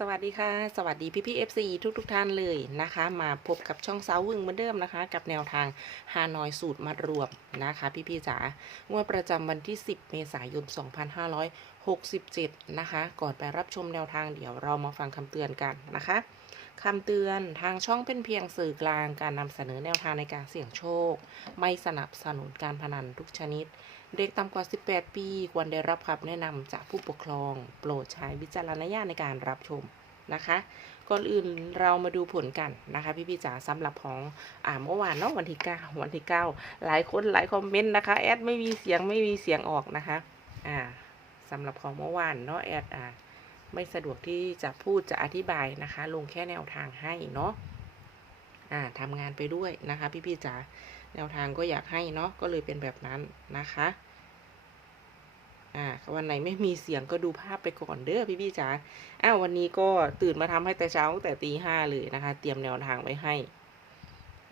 สวัสดีค่ะ สวัสดีพี่พี่เอฟซีทุกทุกท่านเลยนะคะ มาพบกับช่องเซาว์วึงเหมือนเดิมนะคะ กับแนวทางฮานอยสูตรมารวมนะคะ พี่พี่จ๋างวดประจำวันที่ 10 เมษายน 2567 นะคะ ก่อนไปรับชมแนวทางเดี๋ยวเรามาฟังคำเตือนกันนะคะ คำเตือนทางช่องเป็นเพียงสื่อกลางการนำเสนอแนวทางในการเสี่ยงโชค ไม่สนับสนุนการพนันทุกชนิด เด็กต่ำกว่า 18 ปี ควรได้รับคำแนะนำจากผู้ปกครอง โปรดใช้วิจารณญาณในการรับชมนะคะ ก่อนอื่นเรามาดูผลกันนะคะ พี่พี่ๆจ๋าสำหรับของอ่าเมื่อวานเนาะวันที่ 9 วันที่ 9 หลายคนหลายคอมเมนต์นะคะแอดไม่มีเสียงไม่มีเสียงออกนะคะอ่าสำหรับของเมื่อวานเนาะแอดอ่า ไม่สะดวกที่จะพูดจะอธิบายนะคะ ลงแค่แนวทางให้เนาะอ่าทำงานไปด้วยนะคะพี่พี่ๆจ๋าแนวทางก็อยากให้เนาะก็เลยเป็นแบบนั้นนะคะอ่าวันไหนไม่มีเสียงก็ดูภาพไปก่อนเด้อพี่พี่จ๋าอ้าววันนี้ก็ตื่นมาทำให้แต่เช้าตั้งแต่ตีห้าเลยนะคะ เตรียมแนวทางไว้ให้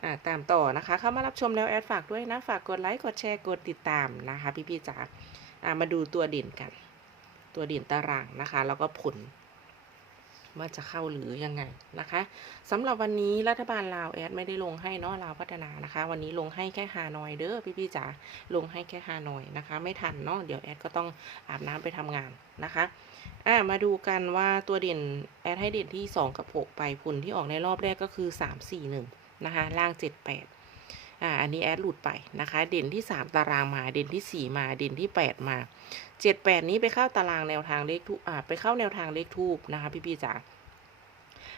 อ่าตามต่อนะคะเข้ามารับชมแล้วแอดฝากด้วยนะ ฝากกดไลค์กดแชร์กดติดตามนะคะ พี่พี่จ๋าอ่ามาดูตัวเด่นกัน ตัวเด่นตารางนะคะ แล้วก็ผลว่าจะเข้าหรือยังไงนะคะสำหรับวันนี้รัฐบาลลาวแอดไม่ได้ลงให้เนาะลาวพัฒนานะคะ วันนี้ลงให้แค่ฮานอยเด้อพี่ๆจ๋าลงให้แค่ฮานอยนะคะ ไม่ทันเนาะเดี๋ยวแอดก็ต้องอาบน้ำไปทำงานนะคะอ่ามาดูกันว่าตัวเด่นแอดให้เด่นที่ 2 กับ 6 ไปผลที่ออกในรอบแรกก็คือ 3 4 1นะคะล่าง 7 8 อ่าอันนี้แอดหลุดไปนะคะ เด่นที่ 3 ตารางมา เด่นที่ 4 มา เด่นที่ 8 มา 7 8 นี้ไปเข้าตารางแนวทางเลขทูอ่าไปเข้าแนวทางเลขทูบนะคะ พี่พี่จ๋า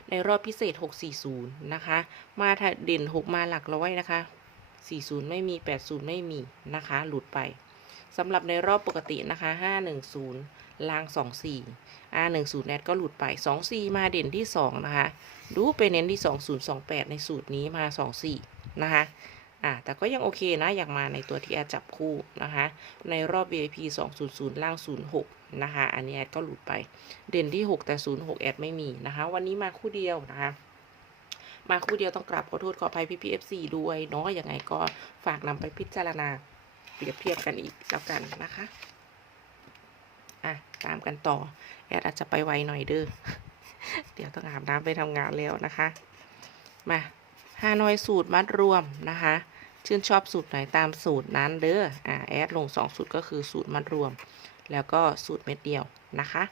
ในรอบพิเศษ 640 นะคะ มาเด่น 6 มาหลักร้อยนะคะ 40 ไม่มี 80 ไม่มีนะคะ หลุดไปสำหรับในรอบปกตินะคะ 510ล่าง 24 R10 แอดก็หลุดไป 24 มาเด่นที่ 2 นะคะ ดูไปเน้นที่ 2028 ในสูตรนี้มา 24 นะคะ อ่าแต่ก็ยังโอเคนะ อยากมาในตัวที่แอดจับคู่นะคะ ในรอบ VIP 200 ล่าง 06 นะคะ อันนี้แอดก็หลุดไป เด่นที่ 6 แต่ 06 แอดไม่มีนะคะ วันนี้มาคู่เดียวนะคะมาคู่เดียวต้องกราบขอโทษขออภัยพี่พีเอฟซีด้วยเนาะยังไงก็ฝากนำไปพิจารณาเปรียบเทียบกันอีกแล้วกันนะคะ อะ ตามกันต่อ แอดอาจจะไปไวหน่อยเด้อ เดี๋ยวต้องอาบน้ำไปทำงานแล้วนะคะ มาฮานอยสูตรมัดรวมนะคะ ชื่นชอบสูตรไหนตามสูตรนั้นเด้ออ่าแอดลง 2 สูตรก็คือสูตรมัดรวม แล้วก็สูตรเม็ดเดียวนะคะ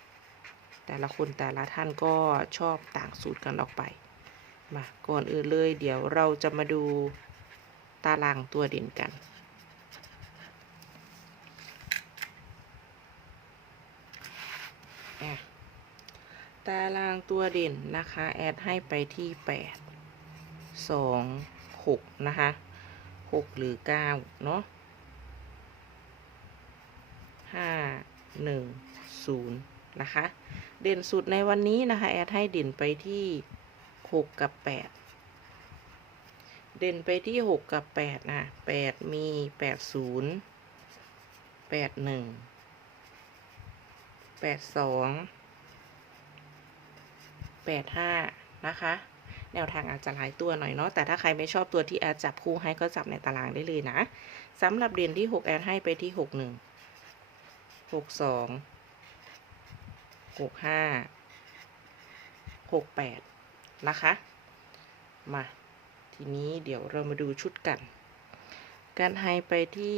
แต่ละคนแต่ละท่านก็ชอบต่างสูตรกันออกไปมาก่อนอื่นเลยเดี๋ยวเราจะมาดูตารางตัวเด่นกัน ตารางตัวเด่นนะคะ แอดให้ไปที่ 8 2 6 นะคะ 6หรือ9เนาะ5 1 0นะคะ เด่นสุดในวันนี้นะคะ แอดให้เด่นไปที่6กับ8เด่นไปที่6กับ8นะ8มี80 81 82 85นะคะ แนวทางอาจจะหลายตัวหน่อยเนาะแต่ถ้าใครไม่ชอบตัวที่แอดจับคู่ให้ก็จับในตารางได้เลยนะสำหรับเด่นที่ 6 แอดให้ไปที่ 61 62 65 68 นะคะ มา ทีนี้เดี๋ยวเรามาดูชุดกัน การให้ไปที่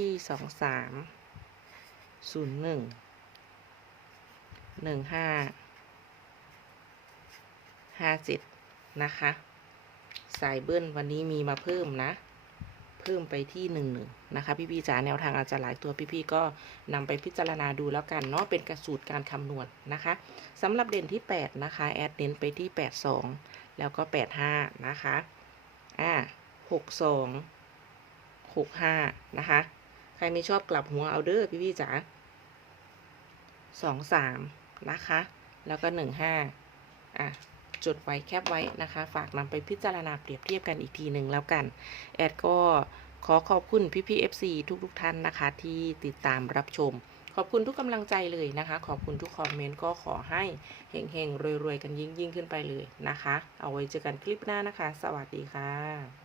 23 01หนึ่งห้าห้าเจ็ด นะคะ สายเบิ้ลวันนี้มีมาเพิ่มนะ เพิ่มไปที่หนึ่งหนึ่งนะคะ พี่ๆจ๋าแนวทางอาจจะหลายตัวพี่ๆก็นำไปพิจารณาดูแล้วกันเนาะเป็นกระสูตรการคำนวณนะคะสำหรับเด่นที่ 8 นะคะ แอดเน้นไปที่ 82 แล้วก็ 85 นะคะอ่า62 65นะคะ ใครไม่ชอบกลับหัวเอาเด้อพี่ๆจ๋าสองสามนะคะ แล้วก็หนึ่งห้าอะ จดไว้แคปไว้นะคะ ฝากนำไปพิจารณาเปรียบเทียบกันอีกทีหนึ่งแล้วกัน แอดก็ขอขอบคุณพี่พี่เอฟซีทุกทุกๆท่านนะคะ ที่ติดตามรับชม ขอบคุณทุกกำลังใจเลยนะคะ ขอบคุณทุกคอมเมนต์ก็ขอให้เฮงๆรวยๆกันยิ่งๆ ขึ้นไปเลยนะคะ เอาไว้เจอกันคลิปหน้านะคะ สวัสดีค่ะ